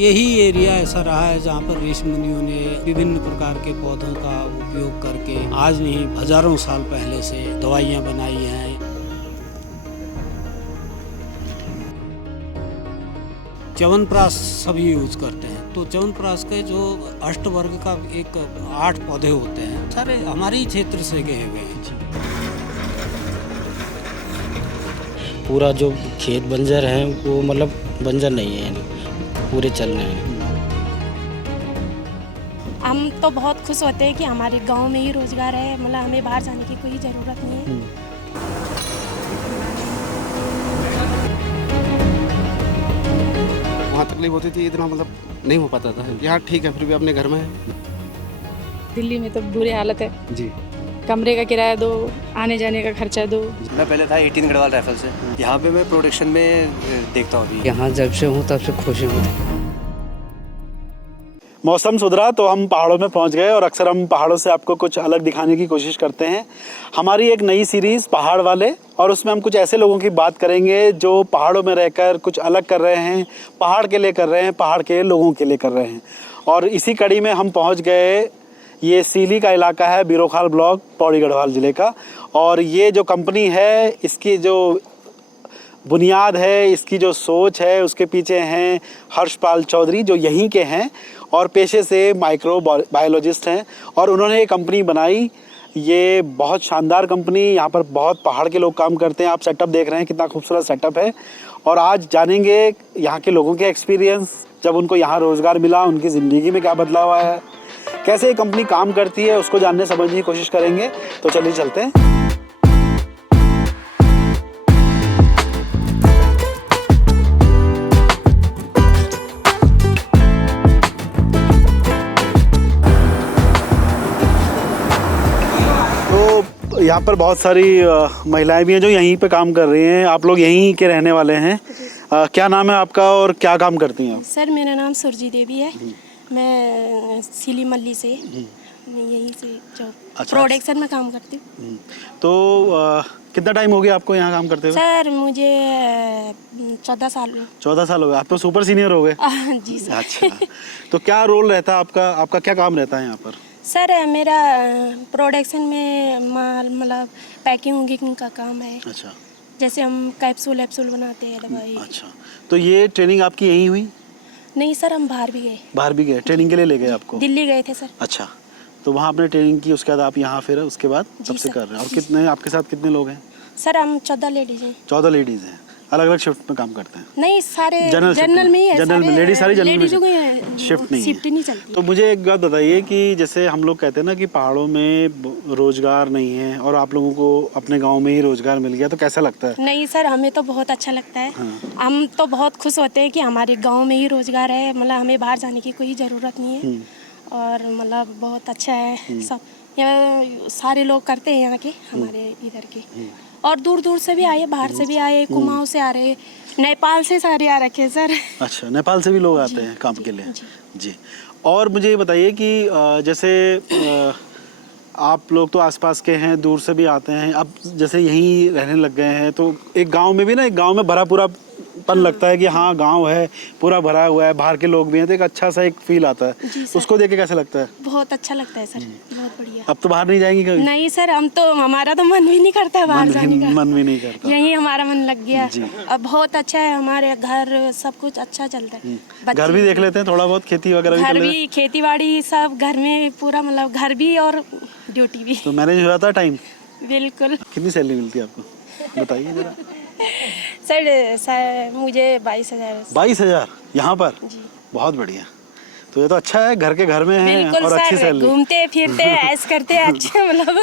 यही एरिया ऐसा रहा है जहाँ पर ऋषि मुनियों ने विभिन्न प्रकार के पौधों का उपयोग करके आज नहीं हजारों साल पहले से दवाइयाँ बनाई हैं। च्यवनप्राश सभी यूज करते हैं, तो च्यवनप्राश के जो अष्टवर्ग का एक 8 पौधे होते हैं, सारे हमारे ही क्षेत्र से गए हुए हैं। पूरा जो खेत बंजर है वो मतलब बंजर नहीं है, यानी पूरे चल रहे हैं। हम तो बहुत खुश होते हैं कि हमारे गांव में ही रोजगार है, मतलब हमें बाहर जाने की कोई ज़रूरत नहीं है। वहाँ तकलीफ होती थी, इतना मतलब नहीं हो पाता था। यहाँ ठीक है, फिर भी अपने घर में है। दिल्ली में तो बुरी हालत है जी। कमरे का किराया दो, आने जाने का खर्चा दो। मैं पहले था 18 गढ़वाल राइफल से, यहाँ पे मैं प्रोडक्शन में देखता हूँ अभी। यहाँ जब से हूँ तब से खुश हूँ। मौसम सुधरा तो हम पहाड़ों में पहुंच गए और अक्सर हम पहाड़ों से आपको कुछ अलग दिखाने की कोशिश करते हैं। हमारी एक नई सीरीज़ पहाड़ वाले, और उसमें हम कुछ ऐसे लोगों की बात करेंगे जो पहाड़ों में रहकर कुछ अलग कर रहे हैं, पहाड़ के लिए कर रहे हैं, पहाड़ के लोगों के लिए कर रहे हैं। और इसी कड़ी में हम पहुँच गए, ये सीली का इलाका है, बीरोखाल ब्लॉक, पौड़ी गढ़वाल ज़िले का। और ये जो कंपनी है, इसकी जो बुनियाद है, इसकी जो सोच है, उसके पीछे हैं हर्षपाल चौधरी, जो यहीं के हैं और पेशे से माइक्रो बायोलॉजिस्ट हैं। और उन्होंने ये कंपनी बनाई। ये बहुत शानदार कंपनी, यहाँ पर बहुत पहाड़ के लोग काम करते हैं। आप सेटअप देख रहे हैं, कितना खूबसूरत सेटअप है। और आज जानेंगे यहाँ के लोगों के एक्सपीरियंस, जब उनको यहाँ रोज़गार मिला, उनकी ज़िंदगी में क्या बदलाव आया है, कैसे ये कंपनी काम करती है, उसको जानने समझने की कोशिश करेंगे। तो चलिए चलते हैं। तो यहाँ पर बहुत सारी महिलाएं भी हैं जो यहीं पे काम कर रही हैं। आप लोग यहीं के रहने वाले हैं। क्या नाम है आपका और क्या काम करती हैं आप? सर मेरा नाम सुरजी देवी है, मैं सीली मल्ली से, मैं यहीं से जो प्रोडक्शन में काम करती हूँ। तो कितना टाइम हो गया आपको यहाँ काम करते हुए? सर मुझे 14 साल। 14 साल हो गए। आप तो सुपर सीनियर हो गए। जी सर। अच्छा, तो क्या रोल रहता है आपका? आपका क्या काम रहता है यहाँ पर? सर मेरा प्रोडक्शन में माल मतलब पैकिंग वूकिंग का काम है। अच्छा, जैसे हम कैप्सूल वैप्सूल बनाते हैं दवाई। अच्छा, तो ये ट्रेनिंग आपकी यहीं हुई? नहीं सर, हम बाहर भी गए। बाहर भी गए? ट्रेनिंग के लिए ले गए आपको? दिल्ली गए थे सर। अच्छा, तो वहाँ आपने ट्रेनिंग की, उसके बाद आप यहाँ फिर उसके बाद तब से कर रहे हैं। और कितने आपके साथ कितने लोग हैं? सर हम 14 लेडीज हैं। 14 लेडीज़ हैं। अलग अलग शिफ्ट में काम करते हैं? नहीं, सारे जनरल में ही है। जनरल में लेडीज सारी जनरल लेडीजों में, शिफ्ट नहीं चलती। तो मुझे एक बात बताइए कि जैसे हम लोग कहते हैं ना कि पहाड़ों में रोजगार नहीं है और आप लोगों को अपने गांव में ही रोजगार मिल गया, तो कैसा लगता है? नहीं सर, हमें तो बहुत अच्छा लगता है। हाँ। हम तो बहुत खुश होते हैं कि हमारे गांव में ही रोजगार है, मतलब हमें बाहर जाने की कोई ज़रूरत नहीं है। और मतलब बहुत अच्छा है। सब यहाँ सारे लोग करते हैं यहाँ के, हमारे इधर के, और दूर दूर से भी आए, बाहर से भी आए, कुमाऊं से आ रहे, नेपाल से सारे आ रखे सर। अच्छा, नेपाल से भी लोग आते हैं काम के लिए? जी। और मुझे ये बताइए कि जैसे आप लोग तो आसपास के हैं, दूर से भी आते हैं, अब जैसे यहीं रहने लग गए हैं, तो एक गांव में भी ना, एक गांव में भरा पूरा पन लगता है कि हाँ गांव है, पूरा भरा हुआ है, बाहर के लोग भी हैं, तो एक अच्छा सा एक फील आता है। उसको देख के कैसा लगता है? बहुत अच्छा लगता है सर, बहुत बढ़िया। अब तो बाहर नहीं जाएंगी कभी? नहीं सर, हम तो, हमारा तो मन भी नहीं करता है बाहर जाने का। मन भी नहीं करता। यहीं हमारा मन लग गया। अब बहुत अच्छा है, हमारे घर सब कुछ अच्छा चलता है। घर भी देख लेते हैं थोड़ा बहुत, खेती वगैरह घर भी, खेती बाड़ी सब घर में, पूरा मतलब घर भी और ड्यूटी भी। तो मैनेज हो जाता है टाइम? बिल्कुल। कितनी सैलरी मिलती है आपको, बताइए जरा। सर मुझे 22,000। 22,000 यहाँ पर? जी। बहुत बढ़िया। तो ये तो अच्छा है, घर के घर में है और अच्छी सर, सैलरी। घूमते फिरते ऐश करते अच्छे, मतलब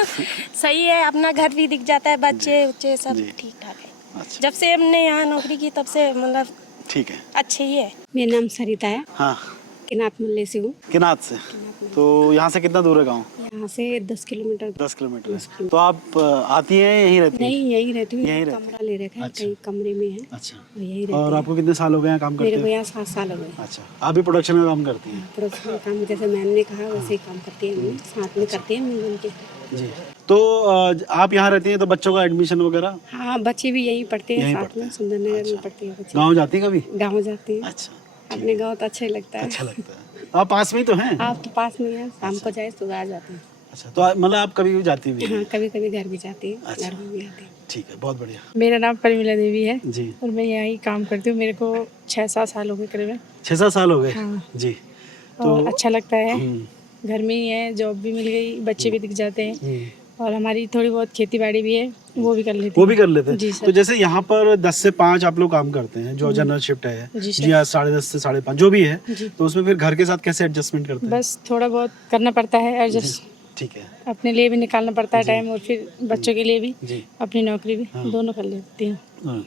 सही है, अपना घर भी दिख जाता है, बच्चे उच्चे सब ठीक ठाक है। अच्छा। जब से हमने यहाँ नौकरी की तब से मतलब ठीक है, अच्छे ही है। मेरा नाम सरिता है, हाँ। किनात मल्ले से हूँ। किनात से? तो यहाँ से कितना दूर है गाँव? यहाँ से 10 किलोमीटर। 10 किलोमीटर है। तो आप आती हैं, यहीं रहती हैं? नहीं, यहीं रहती हूँ। यहीं रहती कमरा ले रखा है, कहीं कमरे में है। अच्छा। यहीं रहती और आपको कितने साल हो गए हैं काम करते मेरे हैं? को यहाँ 7 साल हो गए। अच्छा, आप भी प्रोडक्शन में काम करती हैं? प्रोडक्शन में काम, जैसे मैम ने कहा वैसे ही काम करते हैं, हम साथ में करते हैं मिलजुल के। जी। तो आप यहाँ रहती हैं, तो बच्चों का एडमिशन वगैरह? हाँ, बच्चे भी यहीं पढ़ते हैं, यहीं साथ पढ़ते में हैं। सुंदरनगर अच्छा। में पढ़ते हैं बच्चे। गाँव जाती हैं कभी? गाँव जाते हैं। अच्छा। अपने गाँव तो अच्छा ही लगता है। अच्छा लगता है। आप पास में ही तो हैं? आप तो पास में है, शाम को जाए तो आ जाते हैं। अच्छा, तो मतलब आप कभी भी जाती भी हैं? हाँ, कभी कभी घर भी जाती है, अच्छा। घर में भी आती है। ठीक है, बहुत बढ़िया मेरा नाम परमिला देवी है जी। और मैं यहाँ ही काम करती हूँ। मेरे को 6-7 साल हो गए करीबन। 6-7 साल हो गए? हाँ। जी। और अच्छा लगता है, हम्म, घर में ही है, जॉब भी मिल गई, बच्चे भी दिख जाते हैं हम्म। और हमारी थोड़ी बहुत खेती बाड़ी भी है, वो भी कर लेते वो हैं। भी कर लेते हैं? जी सर। तो जैसे यहाँ पर 10 से 5 आप लोग काम करते हैं, जो जनरल शिफ्ट है, जी सर। जी हाँ, 10:30 से 5:30 जो भी है, जी। तो उसमें फिर घर के साथ कैसे एडजस्टमेंट करते हैं? बस थोड़ा बहुत करना पड़ता है एडजस्ट, ठीक है अपने लिए भी निकालना पड़ता है टाइम और फिर बच्चों के लिए भी, जी। अपनी नौकरी भी, दोनों कर लेती हूँ। हाँ।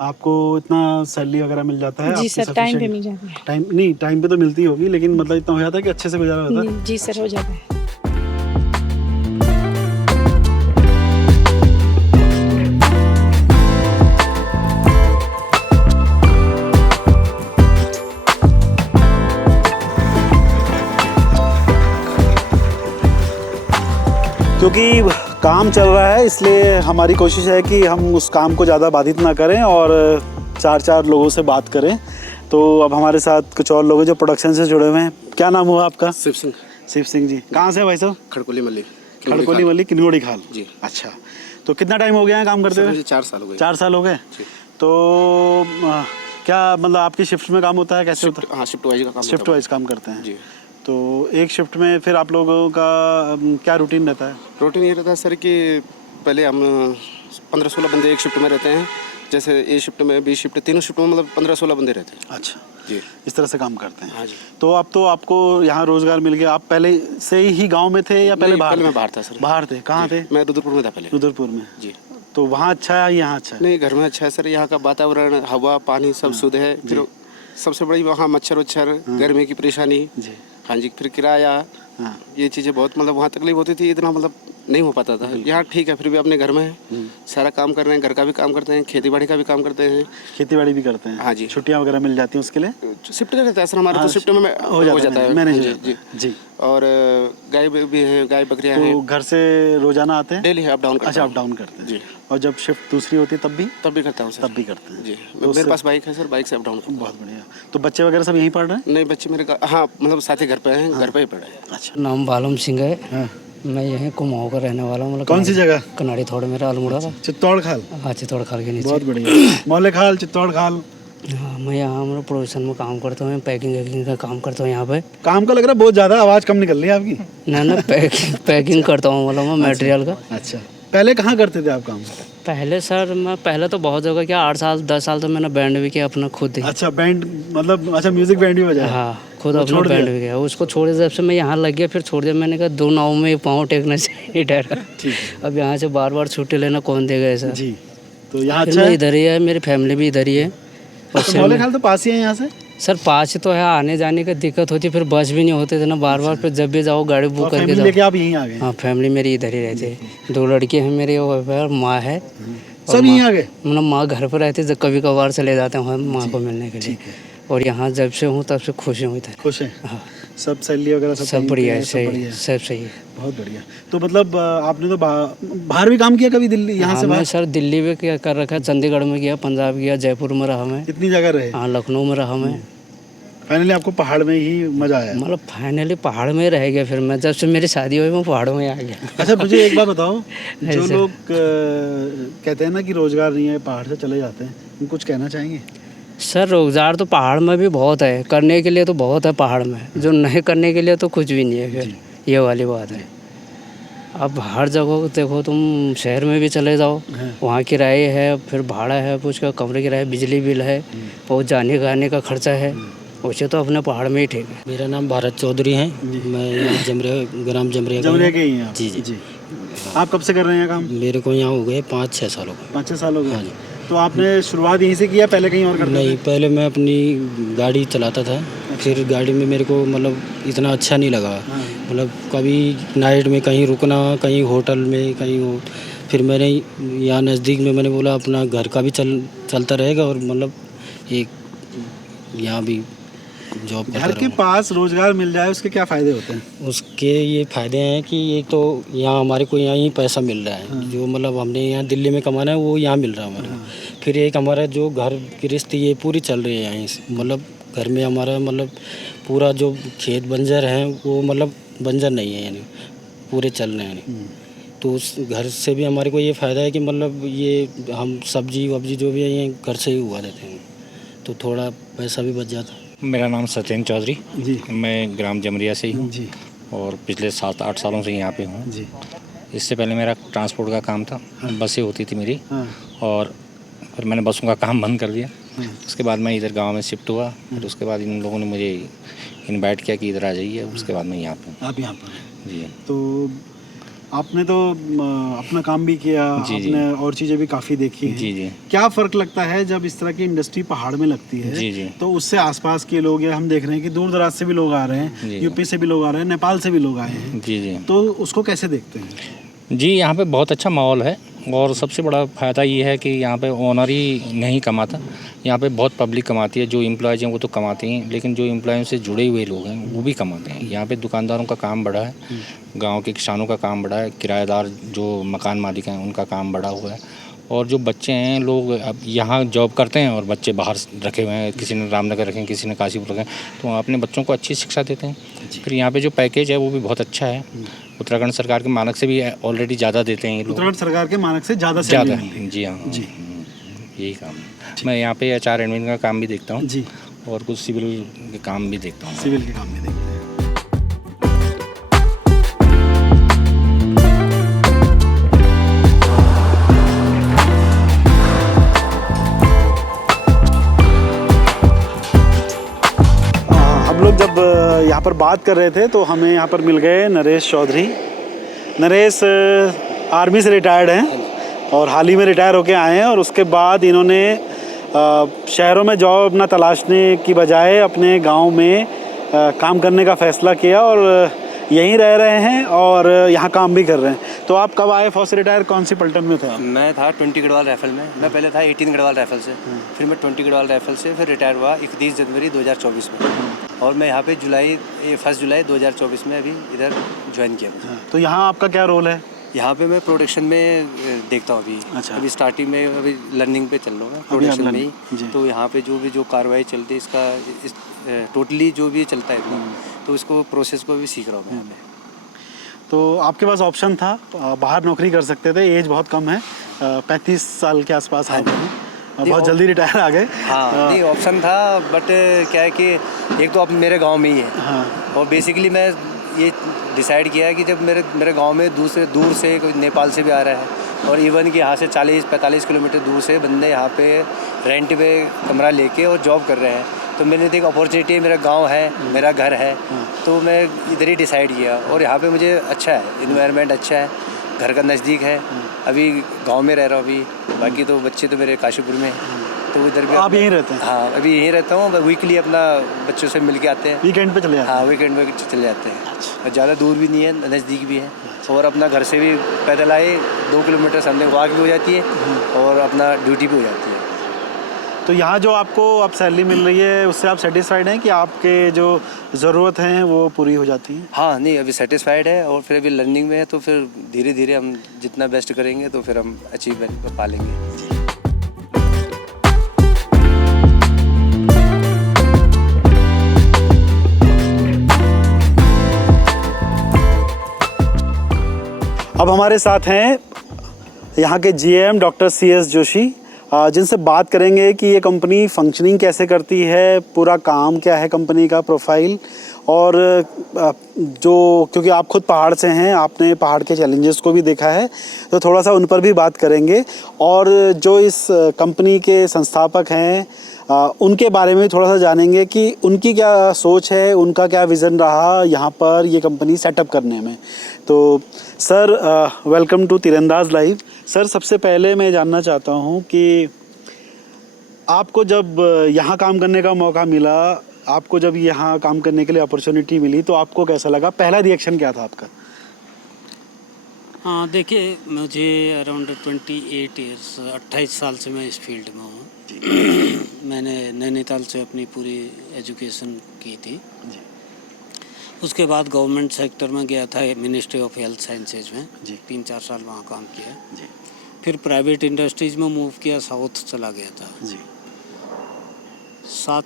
आपको इतना सैलरी वगैरह मिल जाता है? जी आपके सर, टाइम पे sufficient- मिल जाती है। टाइम नहीं, टाइम पे तो मिलती होगी, लेकिन मतलब इतना हो जाता है कि अच्छे से गुजारा होता है? जी सर, हो जाता है। क्योंकि काम चल रहा है, इसलिए हमारी कोशिश है कि हम उस काम को ज़्यादा बाधित ना करें और 4 लोगों से बात करें। तो अब हमारे साथ कुछ और लोग हैं जो प्रोडक्शन से जुड़े हुए हैं। क्या नाम हुआ आपका? शिव सिंह, शिव सिंह जी। कहाँ से हैं भाई साहब? खड़कोली मल्ली, खड़कोली वाली किन्नौड़ी खाल। जी। अच्छा, तो कितना टाइम हो गया है काम करते हुए? मुझे 4 साल हो गए। 4 साल हो गए। जी। तो क्या मतलब आपकी शिफ्ट में काम होता है, कैसे होता है? हाँ, शिफ्ट वाइज का काम शिफ्ट होता है। वाइज काम करते हैं? जी। तो एक शिफ्ट में फिर आप लोगों का क्या रूटीन रहता है? रूटीन ये रहता है सर कि पहले हम 15-16 बंदे एक शिफ्ट में रहते हैं। जैसे ए शिफ्ट में, बी शिफ्ट, तीनों शिफ्ट में मतलब 15-16 बंदे रहते हैं। अच्छा जी। इस तरह से काम करते हैं? हाँ जी। तो अब तो आपको यहाँ रोजगार मिल गया। आप पहले से ही गांव में थे या पहले नहीं, बाहर? पहले मैं बाहर था सर। बाहर थे? कहाँ थे? मैं रुद्रपुर में था पहले। रुद्रपुर में। जी। तो वहाँ अच्छा है, यहाँ अच्छा है? नहीं, घर में अच्छा है सर। यहाँ का वातावरण, हवा, पानी सब शुद्ध है। फिर सबसे बड़ी वहाँ मच्छर उच्छर, गर्मी की परेशानी। जी। हाँ जी। फिर किराया, हाँ। ये चीज़ें बहुत मतलब वहाँ तकलीफ होती थी, इतना मतलब नहीं हो पाता था। यहाँ ठीक है, फिर भी अपने घर में है, सारा काम कर रहे हैं, घर का भी काम करते हैं, खेती बाड़ी का भी काम करते हैं। खेती बाड़ी भी करते हैं? हाँ जी। छुट्टियाँ वगैरह मिल जाती हैं उसके लिए? शिफ्ट का रहता है सर हमारा। हाँ, तो शिफ्ट में हो जाता है मैनेज। जी जी। जी। और गाय भी है, गाय बकरियाँ तो हैं। घर से रोजाना आते हैं? डेली है, अप डाउन करता अच्छा, हूँ। अप डाउन करते हैं? जी। और जब शिफ्ट दूसरी होती है तब भी? तब भी करता हूँ सर। तब भी करते हैं? जी। तो मेरे पास बाइक है सर, बाइक से अप डाउन करता हूँ। बहुत बढ़िया। तो बच्चे वगैरह सब यहीं पढ़ रहे हैं? नहीं, बच्चे मेरे हाँ मतलब साथ ही घर पे हैं, घर पे ही पढ़े हैं। अच्छा। नाम बालम सिंह है। हाँ। मैं यहीं कुमाऊं का रहने वाला हूँ। मतलब कौन सी जगह? कनाड़ी थोड़ा मेरा अल्मोड़ा का। चित्तौड़ खाल? हाँ, चित्तौड़ खाल के नीचे। बहुत बढ़िया। मौले खाल, चित्तौड़ खाल। हाँ, मैं यहाँ मतलब प्रोडक्शन में काम करता हूँ, पैकिंग वैकिंग का काम करता हूँ यहाँ पे। काम का लग रहा है बहुत ज़्यादा आवाज़ कम निकल रही है आपकी। ना पैकिंग करता हूँ मतलब मैं मटेरियल का। अच्छा, पहले कहाँ करते थे आप काम? पहले सर मैं पहले तो बहुत जगह किया, 8 साल 10 साल तो मैंने बैंड भी किया अपना खुद ही। अच्छा, बैंड मतलब अच्छा म्यूजिक बैंड भी बजाया? हाँ, खुद अपना बैंड भी किया। उसको छोड़ दिया, जब से मैं यहाँ लग गया फिर छोड़ दिया। मैंने कहा 2 नाव में पाँव टेकना चाहिए डर। अब यहाँ से बार बार छुट्टी लेना कौन देगा ऐसा? जी। तो यहाँ फिर अच्छा मैं है? इधर ही है, मेरी फैमिली भी इधर ही है। तो मौले खाल तो पास ही है यहाँ से? सर पास तो है, आने जाने का दिक्कत होती, फिर बस भी नहीं होते थे ना बार बार। फिर जब भी जाओ गाड़ी बुक करके फैमिली लेके जाओ। आप यहीं आ गए? हाँ, फैमिली मेरी इधर ही रहती है। 2 लड़के हैं मेरे और माँ है। सब यहीं आ गए? मतलब माँ घर पर रहती है, जब कभी कभार चले जाते हैं माँ को मिलने के लिए। और यहाँ जब से हूँ तब से खुश हूँ इधर। खुश हैं? हाँ, सब सैलरी वगैरह सब सब यहीं बढ़िया पे है, सब बढ़िया सही है? सब सही है। बहुत बढ़िया। तो मतलब आपने तो बाहर भी काम किया कभी, दिल्ली यहाँ हाँ, से मैं बाहर? सर दिल्ली में क्या कर रखा है, चंडीगढ़ में गया, पंजाब गया, जयपुर में रहा मैं। कितनी जगह रहे? हाँ, लखनऊ में रहा मैं। फाइनली आपको पहाड़ में ही मजा आया? मतलब फाइनली पहाड़ में रह गया। फिर मैं जब से मेरी शादी हुई मैं पहाड़ों में आ गया। अच्छा, मुझे एक बात बताओ, जो ऐसे। लोग कहते हैं ना कि रोजगार नहीं है, पहाड़ से चले जाते हैं, उनको कुछ कहना चाहेंगे? सर रोजगार तो पहाड़ में भी बहुत है, करने के लिए तो बहुत है पहाड़ में, जो नहीं करने के लिए तो कुछ भी नहीं है। फिर ये वाली बात है। अब हर जगह देखो, तुम शहर में भी चले जाओ, वहाँ किराए है, फिर भाड़ा है, उसका कमरे किराया, बिजली बिल है, और जाने का आने का खर्चा है। उसे तो अपने पहाड़ में ही ठीक है। मेरा नाम भारत चौधरी है। मैं यहाँ ग्राम जमरिया के ही हैं आप? जी जी जी। आप कब से कर रहे हैं काम? मेरे को यहाँ हो गए 5-6 साल हो गए। 5-6 साल हो गए? हाँ जी। तो आपने शुरुआत यहीं से किया, पहले कहीं और करते नहीं, थे? पहले मैं अपनी गाड़ी चलाता था। फिर गाड़ी में मेरे को मतलब इतना अच्छा नहीं लगा। मतलब कभी नाइट में कहीं रुकना, कहीं होटल में कहीं हो। फिर मैंने यहाँ नज़दीक में मैंने बोला अपना घर का भी चलता रहेगा और मतलब एक यहाँ भी जॉब घर के पास रोजगार मिल जाए उसके क्या फ़ायदे होते हैं? उसके ये फ़ायदे हैं कि एक तो यहाँ हमारे को यहाँ ही पैसा मिल रहा है। जो मतलब हमने यहाँ दिल्ली में कमाना है वो यहाँ मिल रहा है हमारे को। फिर एक हमारा जो घर गृहस्थी ये पूरी चल रही है यहीं से, मतलब घर में हमारा मतलब पूरा जो खेत बंजर हैं वो मतलब बंजर नहीं है, यानी पूरे चल रहे हैं यानी। तो उस घर से भी हमारे को ये फ़ायदा है कि मतलब ये हम सब्जी वब्जी जो भी है ये घर से ही उगा देते हैं, तो थोड़ा पैसा भी बच जाता है। मेरा नाम सचिन चौधरी जी मैं ग्राम जमरिया से ही हूँ जी और पिछले 7-8 सालों से यहाँ पे हूँ। जी इससे पहले मेरा ट्रांसपोर्ट का काम था, बसें होती थी मेरी, हाँ और फिर मैंने बसों का काम बंद कर दिया। उसके बाद मैं इधर गांव में शिफ्ट हुआ, फिर उसके बाद इन लोगों ने मुझे इनवाइट किया कि इधर आ जाइए, उसके बाद मैं यहाँ पे हूँ। आप यहाँ पर हैं। जी तो आपने तो अपना काम भी किया, जी, जी। आपने और चीज़ें भी काफ़ी देखी हैं। जी जी क्या फ़र्क लगता है जब इस तरह की इंडस्ट्री पहाड़ में लगती है? जी, जी। तो उससे आसपास के लोग, या हम देख रहे हैं कि दूर दराज से भी लोग आ रहे हैं, जी। यूपी से भी लोग आ रहे हैं, नेपाल से भी लोग आए हैं, जी जी तो उसको कैसे देखते हैं? जी यहाँ पे बहुत अच्छा माहौल है, और सबसे बड़ा फ़ायदा ये है कि यहाँ पे ओनर ही नहीं कमाता, यहाँ पे बहुत पब्लिक कमाती है। जो एम्प्लॉयज़ हैं वो तो कमाते हैं, लेकिन जो एम्प्लॉय से जुड़े हुए लोग हैं वो भी कमाते हैं। यहाँ पे दुकानदारों का काम बढ़ा है, गांव के किसानों का काम बढ़ा है, किराएदार जो मकान मालिक हैं उनका काम बढ़ा हुआ है, और जो बच्चे हैं लोग अब यहाँ जॉब करते हैं और बच्चे बाहर रखे हुए हैं, किसी ने रामनगर रखे हैं, किसी ने काशीपुर रखे हैं, तो अपने बच्चों को अच्छी शिक्षा देते हैं। फिर यहाँ पे जो पैकेज है वो भी बहुत अच्छा है, उत्तराखंड सरकार के मानक से भी ऑलरेडी ज़्यादा देते हैं ये लोग। उत्तराखंड सरकार के मानक से ज़्यादा ज़्यादा, जी हाँ जी। यही काम है। मैं यहाँ पे HR एडमिन का काम भी देखता हूँ जी, और कुछ सिविल के काम भी देखता हूँ। सिविल के काम में देखते हैं। हम लोग जब यहाँ पर बात कर रहे थे तो हमें यहाँ पर मिल गए नरेश चौधरी। नरेश आर्मी से रिटायर्ड हैं और हाल ही में रिटायर होके आए हैं, और उसके बाद इन्होंने शहरों में जॉब अपना तलाशने की बजाय अपने गांव में काम करने का फ़ैसला किया, और यहीं रह रहे हैं और यहाँ काम भी कर रहे हैं। तो आप कब आए फौज से रिटायर, कौन सी पलटन में थे आप? मैं था 20 गढ़वाल राइफल में। मैं पहले था 18 गढ़वाल राइफल से, फिर मैं 20 गढ़वाल राइफल से फिर रिटायर हुआ 31 जनवरी 2024 में, और मैं यहाँ पे 1 जुलाई 2024 में अभी इधर ज्वाइन किया। तो यहाँ आपका क्या रोल है? यहाँ पे मैं प्रोडक्शन में देखता हूँ अभी। अच्छा। अभी स्टार्टिंग में अभी लर्निंग पे चल रहा हूँ मैं प्रोडक्शन में ही। तो यहाँ पे जो कार्रवाई चलती है इसका टोटली जो भी चलता है तो इसको प्रोसेस को भी सीख रहा हूँ मैं यहाँ पे। तो आपके पास ऑप्शन था, बाहर नौकरी कर सकते थे, एज बहुत कम है, 35 साल के आसपास है, बहुत जल्दी रिटायर आ गए। हाँ नहीं ऑप्शन था, बट क्या है कि एक तो अब मेरे गांव में ही है। हाँ। और बेसिकली मैं ये डिसाइड किया है कि जब मेरे गांव में दूर से कोई नेपाल से भी आ रहा है, और इवन कि यहाँ से 40-45 किलोमीटर दूर से बंदे यहाँ पे रेंट पे कमरा लेके और जॉब कर रहे हैं, तो मैंने देखा अपॉर्चुनिटी, मेरा गांव है, मेरा घर है, तो मैं इधर ही डिसाइड किया। और यहाँ पे मुझे अच्छा है, इन्वायरमेंट अच्छा है, घर का नज़दीक है। अभी गांव में रह रहा हूँ अभी, बाकी तो बच्चे तो मेरे काशीपुर में हैं, तो इधर भी आप यहीं रहते हैं? हाँ अभी यहीं रहता हूँ। वीकली अपना बच्चों से मिल के आते हैं, वीकेंड पे चले जाते हैं? हाँ वीकेंड पे चले जाते हैं। और ज़्यादा दूर भी नहीं है, नज़दीक भी है, और अपना घर से भी पैदल आए 2 किलोमीटर समथिंग वॉक भी हो जाती है, और अपना ड्यूटी भी हो जाती है। तो यहाँ जो आपको अब सैलरी मिल रही है उससे आप सेटिस्फाइड हैं कि आपके जो ज़रूरत हैं वो पूरी हो जाती हैं? हाँ नहीं अभी सेटिस्फाइड है, और फिर अभी लर्निंग में है, तो फिर धीरे धीरे हम जितना बेस्ट करेंगे तो फिर हम अचीवमेंट पा लेंगे। अब हमारे साथ हैं यहाँ के GM डॉक्टर CS जोशी, जिनसे बात करेंगे कि ये कंपनी फंक्शनिंग कैसे करती है, पूरा काम क्या है कंपनी का, प्रोफाइल, और जो क्योंकि आप खुद पहाड़ से हैं, आपने पहाड़ के चैलेंजेस को भी देखा है, तो थोड़ा सा उन पर भी बात करेंगे। और जो इस कंपनी के संस्थापक हैं उनके बारे में थोड़ा सा जानेंगे कि उनकी क्या सोच है, उनका क्या विज़न रहा यहाँ पर ये कंपनी सेटअप करने में। तो सर वेलकम टू तीरंदाज लाइव। सर सबसे पहले मैं जानना चाहता हूँ कि आपको जब यहाँ काम करने का मौका मिला, आपको जब यहाँ काम करने के लिए अपॉर्चुनिटी मिली, तो आपको कैसा लगा, पहला रिएक्शन क्या था आपका? हाँ देखिए, मुझे अराउंड 28 ईयर्स 28 साल से मैं इस फील्ड में हूँ। मैंने नैनीताल से अपनी पूरी एजुकेशन की थी। उसके बाद गवर्नमेंट सेक्टर में गया था, मिनिस्ट्री ऑफ हेल्थ साइंसेज में 3-4 साल वहाँ काम किया। फिर प्राइवेट इंडस्ट्रीज़ में मूव किया, साउथ चला गया था। 7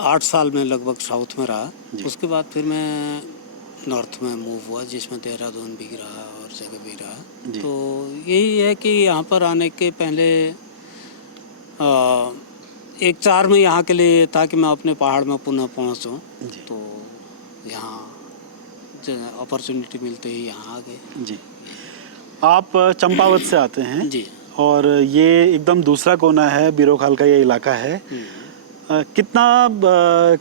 8 साल में लगभग साउथ में रहा। उसके बाद फिर मैं नॉर्थ में मूव हुआ, जिसमें देहरादून भी रहा और जगह भी रहा। तो यही है कि यहाँ पर आने के पहले एक 4 में यहाँ के लिए था कि मैं अपने पहाड़ में पुनः पहुँचूँ, तो यहाँ अपॉर्चुनिटी मिलते ही यहाँ आ गए। जी, आप चंपावत से आते हैं जी, और ये एकदम दूसरा कोना है, बीरोखाल का ये इलाका है। कितना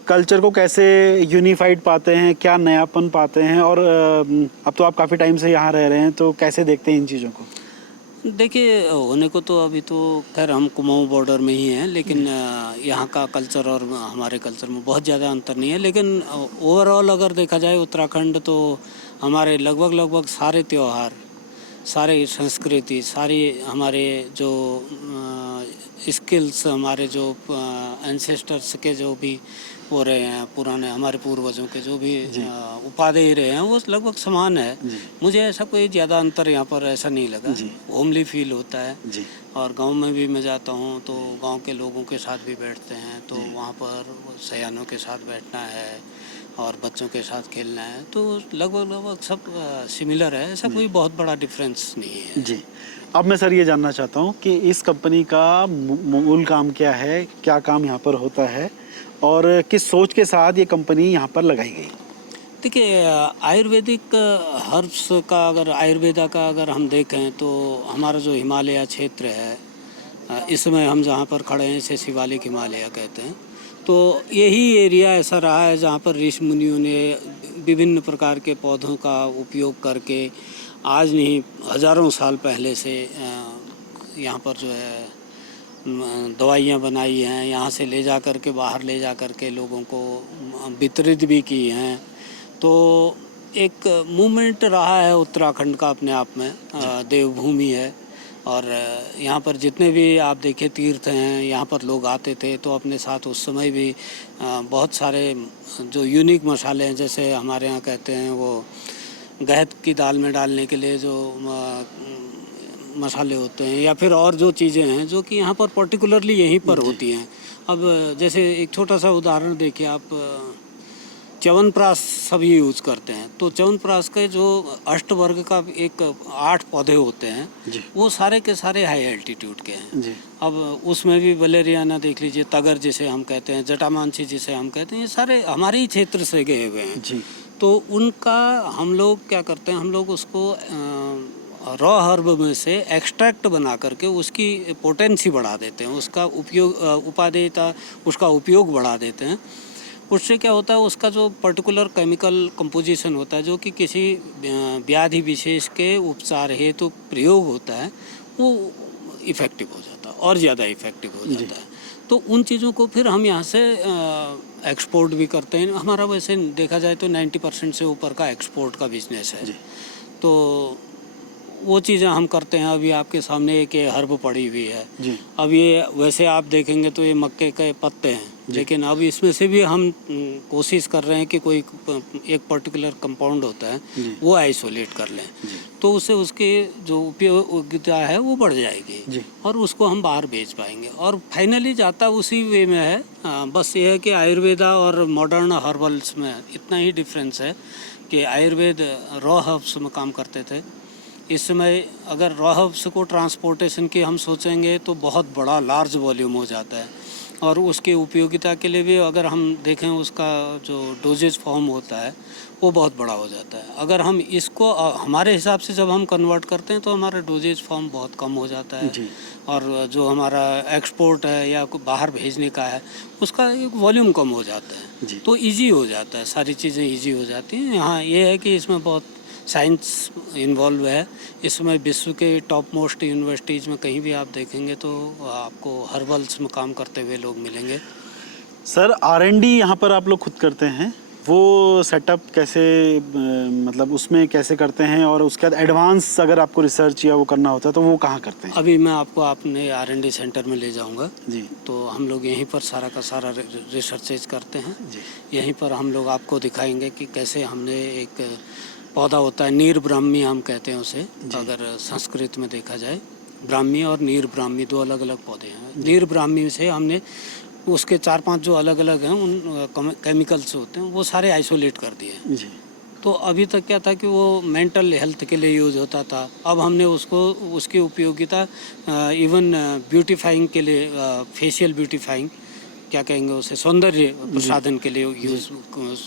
कल्चर को कैसे यूनिफाइड पाते हैं, क्या नयापन पाते हैं, और अब तो आप काफ़ी टाइम से यहाँ रह रहे हैं, तो कैसे देखते हैं इन चीज़ों को? देखिए, होने को तो अभी तो खैर हम कुमाऊं बॉर्डर में ही हैं, लेकिन यहाँ का कल्चर और हमारे कल्चर में बहुत ज़्यादा अंतर नहीं है। लेकिन ओवरऑल अगर देखा जाए उत्तराखंड, तो हमारे लगभग सारे त्यौहार, सारी संस्कृति, सारी हमारे जो स्किल्स, हमारे जो एंसेस्टर्स के जो भी हो रहे हैं, पुराने हमारे पूर्वजों के जो भी उपादेय रहे हैं, वो लगभग समान है। मुझे ऐसा कोई ज़्यादा अंतर यहाँ पर ऐसा नहीं लगा। होमली फील होता है। और गांव में भी मैं जाता हूँ तो गांव के लोगों के साथ भी बैठते हैं, तो वहाँ पर सयानों के साथ बैठना है और बच्चों के साथ खेलना है, तो लगभग सब सिमिलर है। ऐसा कोई बहुत बड़ा डिफरेंस नहीं है। जी, अब मैं सर ये जानना चाहता हूँ कि इस कंपनी का मूल काम क्या है, क्या काम यहाँ पर होता है, और किस सोच के साथ ये कंपनी यहाँ पर लगाई गई? देखिए, आयुर्वेदिक हर्ब्स का अगर आयुर्वेदा का अगर हम देखें तो हमारा जो हिमालय क्षेत्र है, इस समय हम जहाँ पर खड़े हैं इसे शिवालिक हिमालय कहते हैं। तो यही एरिया ऐसा रहा है जहाँ पर ऋषि मुनियों ने विभिन्न प्रकार के पौधों का उपयोग करके आज नहीं हज़ारों साल पहले से यहाँ पर जो है दवाइयाँ बनाई हैं, यहाँ से ले जा कर के बाहर ले जा कर के लोगों को वितरित भी की हैं। तो एक मूवमेंट रहा है उत्तराखंड का अपने आप में, देवभूमि है। और यहाँ पर जितने भी आप देखें तीर्थ हैं, यहाँ पर लोग आते थे तो अपने साथ उस समय भी बहुत सारे जो यूनिक मसाले हैं, जैसे हमारे यहाँ कहते हैं वो गहत की दाल में डालने के लिए जो मसाले होते हैं, या फिर और जो चीज़ें हैं जो कि यहाँ पर पर्टिकुलरली यहीं पर होती हैं। अब जैसे एक छोटा सा उदाहरण देखिए आप, च्यवनप्राश सभी यूज़ करते हैं, तो च्यवनप्राश के जो अष्टवर्ग का एक 8 पौधे होते हैं, वो सारे के सारे हाई एल्टीट्यूड के हैं। अब उसमें भी वलेरियाना देख लीजिए, तगर जिसे हम कहते हैं, जटामांसी जिसे हम कहते हैं, ये सारे हमारे ही क्षेत्र से गए हुए हैं। तो उनका हम लोग क्या करते हैं, हम लोग उसको रॉ हर्ब में से एक्सट्रैक्ट बना करके उसकी पोटेंसी बढ़ा देते हैं, उसका उपयोग उपादेयता, उसका उपयोग बढ़ा देते हैं। उससे क्या होता है, उसका जो पर्टिकुलर केमिकल कंपोजिशन होता है जो कि किसी व्याधि विशेष के उपचार हेतु प्रयोग होता है, वो इफ़ेक्टिव हो जाता है और ज़्यादा इफ़ेक्टिव हो जाता है। तो उन चीज़ों को फिर हम यहाँ से एक्सपोर्ट भी करते हैं। हमारा वैसे देखा जाए तो 90% से ऊपर का एक्सपोर्ट का बिजनेस है। तो वो चीज़ें हम करते हैं। अभी आपके सामने एक हर्ब पड़ी हुई है। अब ये वैसे आप देखेंगे तो ये मक्के के पत्ते हैं, लेकिन अब इसमें से भी हम कोशिश कर रहे हैं कि कोई एक पर्टिकुलर कंपाउंड होता है वो आइसोलेट कर लें, तो उससे उसकी जो उपयोगिता है वो बढ़ जाएगी और उसको हम बाहर बेच पाएंगे। और फाइनली जाता उसी वे में है। बस ये है कि आयुर्वेदा और मॉडर्न हर्बल्स में इतना ही डिफरेंस है कि आयुर्वेद रॉ हर्ब्स में काम करते थे। इस समय अगर रॉ हर्ब्स को ट्रांसपोर्टेशन की हम सोचेंगे तो बहुत बड़ा लार्ज वॉल्यूम हो जाता है, और उसके उपयोगिता के लिए भी अगर हम देखें उसका जो डोजेज फॉर्म होता है वो बहुत बड़ा हो जाता है। अगर हम इसको हमारे हिसाब से जब हम कन्वर्ट करते हैं तो हमारा डोजेज फॉर्म बहुत कम हो जाता है, और जो हमारा एक्सपोर्ट है या बाहर भेजने का है उसका एक वॉल्यूम कम हो जाता है। तो ईजी हो जाता है, सारी चीज़ें ईजी हो जाती हैं। यहाँ ये है कि इसमें बहुत साइंस इन्वॉल्व है। इसमें विश्व के टॉप मोस्ट यूनिवर्सिटीज़ में कहीं भी आप देखेंगे तो आपको हर्बल्स में काम करते हुए लोग मिलेंगे। सर, R&D यहाँ पर आप लोग खुद करते हैं, वो सेटअप कैसे, मतलब उसमें कैसे करते हैं, और उसके बाद एडवांस अगर आपको रिसर्च या वो करना होता है तो वो कहाँ करते हैं? अभी मैं आपको अपने R&D सेंटर में ले जाऊंगा जी। तो हम लोग यहीं पर सारा का सारा रिसर्चेज करते हैं जी। यहीं पर हम लोग आपको दिखाएंगे कि कैसे हमने एक पौधा होता है नीर ब्राह्मी हम कहते हैं उसे, अगर संस्कृत में देखा जाए। ब्राह्मी और नीर ब्राह्मी दो अलग अलग पौधे हैं। नीर ब्राह्मी से हमने उसके 4-5 जो अलग अलग हैं उन केमिकल्स होते हैं वो सारे आइसोलेट कर दिए। जी। तो अभी तक क्या था कि वो मेंटल हेल्थ के लिए यूज़ होता था, अब हमने उसको उसकी उपयोगिता इवन ब्यूटीफाइंग के लिए, फेशियल ब्यूटीफाइंग क्या कहेंगे उसे, सौंदर्य प्रसाधन के लिए यूज़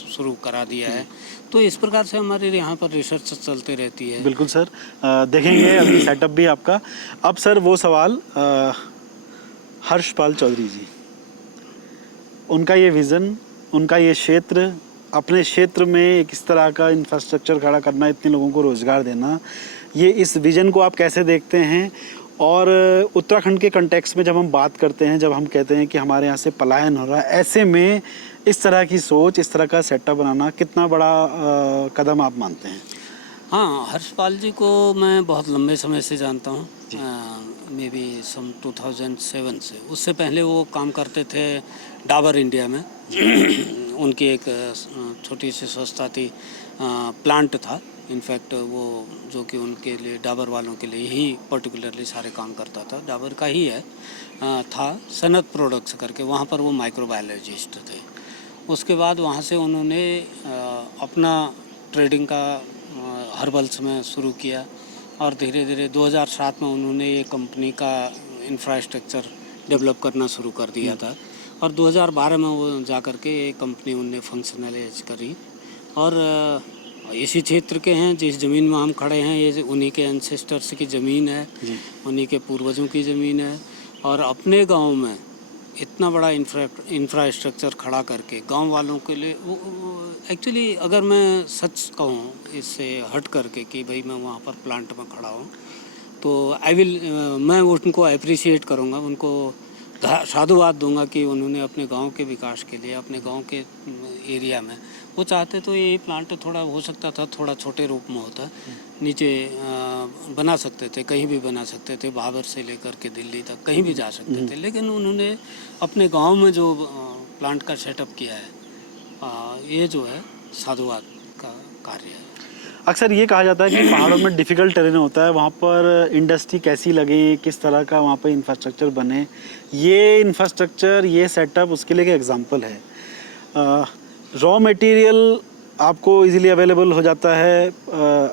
शुरू करा दिया है। तो इस प्रकार से हमारे यहाँ पर रिसर्च चलते रहती है। बिल्कुल सर, देखेंगे अभी सेटअप भी आपका। अब सर वो सवाल, हर्षपाल चौधरी जी, उनका ये विज़न, उनका ये क्षेत्र, अपने क्षेत्र में किस तरह का इंफ्रास्ट्रक्चर खड़ा करना, इतने लोगों को रोज़गार देना, ये इस विज़न को आप कैसे देखते हैं? और उत्तराखंड के कंटेक्स्ट में जब हम बात करते हैं, जब हम कहते हैं कि हमारे यहाँ से पलायन हो रहा है, ऐसे में इस तरह की सोच, इस तरह का सेटअप बनाना कितना बड़ा कदम आप मानते हैं? हाँ, हर्षपाल जी को मैं बहुत लंबे समय से जानता हूँ, मे बी सम 2007 से। उससे पहले वो काम करते थे डाबर इंडिया में। उनकी एक छोटी सी संस्था थी, प्लांट था इनफैक्ट वो, जो कि उनके लिए, डाबर वालों के लिए ही पर्टिकुलरली सारे काम करता था, डाबर का ही है, था सनत प्रोडक्ट्स करके, वहाँ पर वो माइक्रोबायोलॉजिस्ट थे। उसके बाद वहाँ से उन्होंने अपना ट्रेडिंग का हर्बल्स में शुरू किया और धीरे धीरे 2007 में उन्होंने ये कंपनी का इंफ्रास्ट्रक्चर डेवलप करना शुरू कर दिया था और 2012 में वो जा कर के ये कंपनी उनने फंक्शनलाइज करी। और इसी क्षेत्र के हैं, जिस ज़मीन में हम खड़े हैं ये उन्हीं के एंसेस्टर्स की ज़मीन है, उन्हीं के पूर्वजों की ज़मीन है। और अपने गांव में इतना बड़ा इंफ्रास्ट्रक्चर खड़ा करके गांव वालों के लिए, एक्चुअली अगर मैं सच कहूँ इससे हट करके कि भाई मैं वहाँ पर प्लांट में खड़ा हूँ, तो मैं उनको अप्रिशिएट करूँगा, उनको साधुवाद दूंगा कि उन्होंने अपने गांव के विकास के लिए, अपने गांव के एरिया में, वो चाहते तो ये प्लांट थोड़ा हो सकता था, थोड़ा छोटे रूप में होता, नीचे बना सकते थे, कहीं भी बना सकते थे, भाबर से लेकर के दिल्ली तक कहीं भी जा सकते थे, लेकिन उन्होंने अपने गांव में जो प्लांट का सेटअप किया है, ये जो है साधुवाद का कार्य है। अक्सर ये कहा जाता है कि पहाड़ों में डिफ़िकल्ट टेरेन होता है, वहाँ पर इंडस्ट्री कैसी लगे, किस तरह का वहाँ पर इंफ्रास्ट्रक्चर बने। ये इंफ्रास्ट्रक्चर, ये सेटअप उसके लिए एक एग्जांपल है। रॉ मटेरियल आपको इजीली अवेलेबल हो जाता है,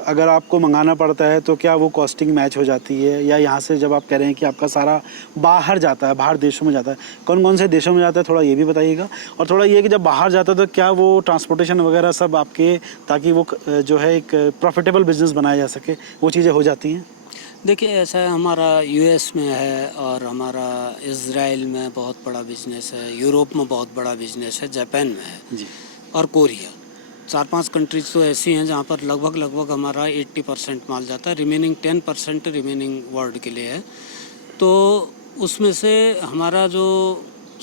अगर आपको मंगाना पड़ता है तो क्या वो कॉस्टिंग मैच हो जाती है, या यहाँ से जब आप कह रहे हैं कि आपका सारा बाहर जाता है, बाहर देशों में जाता है, कौन कौन से देशों में जाता है, थोड़ा ये भी बताइएगा। और थोड़ा ये कि जब बाहर जाता है तो क्या वो ट्रांसपोर्टेशन वगैरह सब आपके, ताकि वो जो है एक प्रॉफिटेबल बिजनेस बनाया जा सके, वो चीज़ें हो जाती हैं? देखिए ऐसा है, हमारा यूएस में है और हमारा इज़राइल में बहुत बड़ा बिजनेस है, यूरोप में बहुत बड़ा बिजनेस है, जापान में है जी, और कोरिया। 4-5 कंट्रीज तो ऐसी हैं जहाँ पर लगभग हमारा 80% माल जाता है, रिमेनिंग 10% रिमेनिंग वर्ल्ड के लिए है। तो उसमें से हमारा जो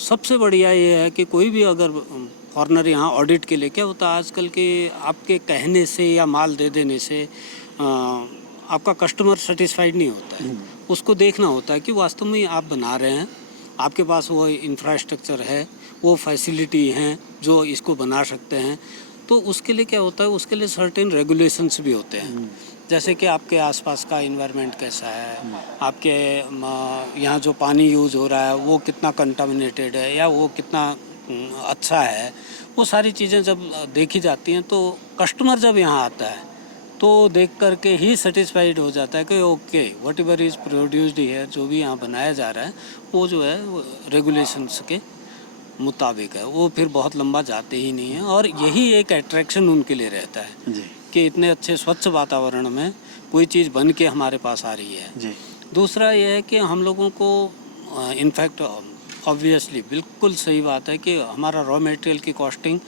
सबसे बढ़िया ये है कि कोई भी अगर फॉरनर यहाँ ऑडिट के लिए, क्या होता है आजकल के, आपके कहने से या माल दे देने से आपका कस्टमर सेटिस्फाइड नहीं होता है, उसको देखना होता है कि वास्तव में आप बना रहे हैं, आपके पास वो इंफ्रास्ट्रक्चर है, वो फैसिलिटी हैं जो इसको बना सकते हैं। तो उसके लिए क्या होता है, उसके लिए सर्टेन रेगुलेशंस भी होते हैं, जैसे कि आपके आसपास का इन्वायरमेंट कैसा है, आपके यहाँ जो पानी यूज़ हो रहा है वो कितना कंटामिनेटेड है या वो कितना अच्छा है, वो सारी चीज़ें जब देखी जाती हैं तो कस्टमर जब यहाँ आता है तो देख करके ही सेटिस्फाइड हो जाता है कि okay what ever is produced here, जो भी यहाँ बनाया जा रहा है वो जो है रेगुलेशंस के मुताबिक है, वो फिर बहुत लंबा जाते ही नहीं है। और यही एक अट्रैक्शन उनके लिए रहता है जी, कि इतने अच्छे स्वच्छ वातावरण में कोई चीज़ बन के हमारे पास आ रही है। जी, दूसरा यह है कि हम लोगों को इनफैक्ट ऑब्वियसली बिल्कुल सही बात है कि हमारा रॉ मटेरियल की कॉस्टिंग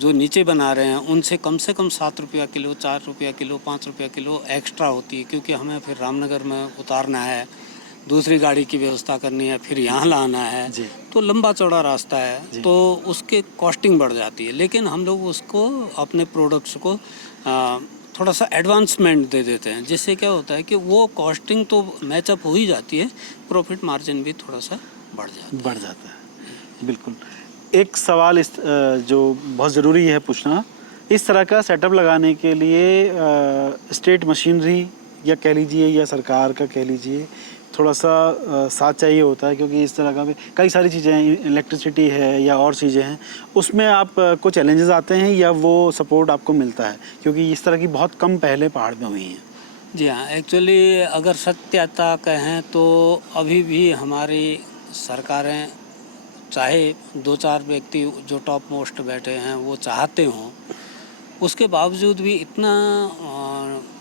जो नीचे बना रहे हैं उनसे कम से कम 7 रुपया किलो, 4 रुपया किलो, 5 रुपया किलो एक्स्ट्रा होती है, क्योंकि हमें फिर रामनगर में उतारना है, दूसरी गाड़ी की व्यवस्था करनी है, फिर यहाँ लाना है, तो लंबा चौड़ा रास्ता है, तो उसके कॉस्टिंग बढ़ जाती है। लेकिन हम लोग उसको अपने प्रोडक्ट्स को थोड़ा सा एडवांसमेंट दे देते हैं, जिससे क्या होता है कि वो कॉस्टिंग तो मैचअप हो ही जाती है, प्रॉफिट मार्जिन भी थोड़ा सा बढ़ जाता है। बिल्कुल। एक सवाल इस जो बहुत ज़रूरी है पूछना, इस तरह का सेटअप लगाने के लिए स्टेट मशीनरी या कह लीजिए या सरकार का कह लीजिए, थोड़ा सा साथ चाहिए होता है, क्योंकि इस तरह का भी कई सारी चीज़ें हैं, इलेक्ट्रिसिटी है या और चीज़ें हैं, उसमें आप को चैलेंजेस आते हैं या वो सपोर्ट आपको मिलता है, क्योंकि इस तरह की बहुत कम पहले पहाड़ में हुई हैं? जी हाँ, एक्चुअली अगर सत्यता कहें तो अभी भी हमारी सरकारें, चाहे 2-4 व्यक्ति जो टॉप मोस्ट बैठे हैं वो चाहते हों, उसके बावजूद भी इतना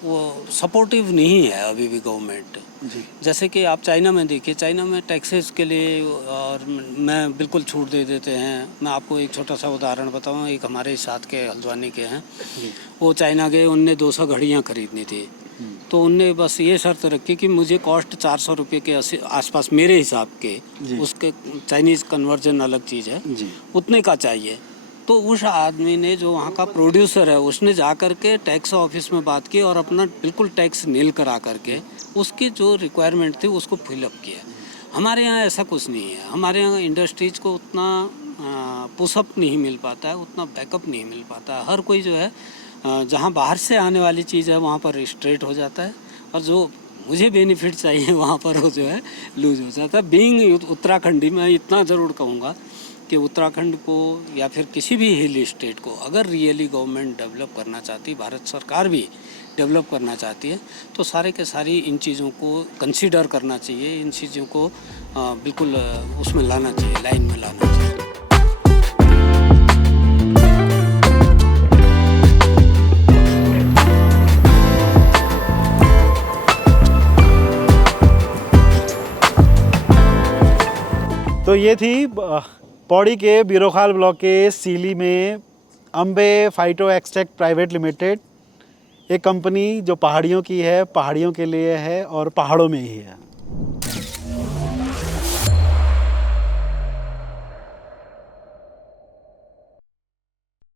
वो सपोर्टिव नहीं है अभी भी गवर्नमेंट। जी। जैसे कि आप चाइना में देखिए, चाइना में टैक्सेस के लिए और मैं बिल्कुल छूट दे देते हैं। मैं आपको एक छोटा सा उदाहरण बताऊं, एक हमारे साथ के हल्द्वानी के हैं, वो चाइना गए, उनने 200 घड़ियाँ खरीदनी थी, तो उनने बस ये शर्त रखी कि मुझे कॉस्ट 400 रुपये के आसपास मेरे हिसाब के, उसके चाइनीज़ कन्वर्जन अलग चीज़ है, उतने का चाहिए। तो उस आदमी ने, जो वहाँ का प्रोड्यूसर है, उसने जा कर के टैक्स ऑफिस में बात की और अपना बिल्कुल टैक्स नील करा करके उसकी जो रिक्वायरमेंट थी उसको फिलअप किया। हमारे यहाँ ऐसा कुछ नहीं है। हमारे यहाँ इंडस्ट्रीज को उतना पुशअप नहीं मिल पाता है, उतना बैकअप नहीं मिल पाता है। हर कोई जो है जहाँ बाहर से आने वाली चीज़ है वहाँ पर रिस्ट्रेट हो जाता है, और जो मुझे बेनिफिट चाहिए वहाँ पर वो जो है लूज हो जाता है। बीइंग उत्तराखंडी, मैं इतना ज़रूर कहूँगा कि उत्तराखंड को या फिर किसी भी हिल स्टेट को अगर रियली गवर्नमेंट डेवलप करना चाहती, भारत सरकार भी डेवलप करना चाहती है, तो सारे के सारी इन चीज़ों को कंसीडर करना चाहिए, इन चीज़ों को बिल्कुल उसमें लाना चाहिए, लाइन में लाना चाहिए। तो ये थी पौड़ी के बिरोखाल ब्लॉक के सीली में Ambe phyto extract private limited, एक कंपनी जो पहाड़ियों की है, पहाड़ियों के लिए है और पहाड़ों में ही है।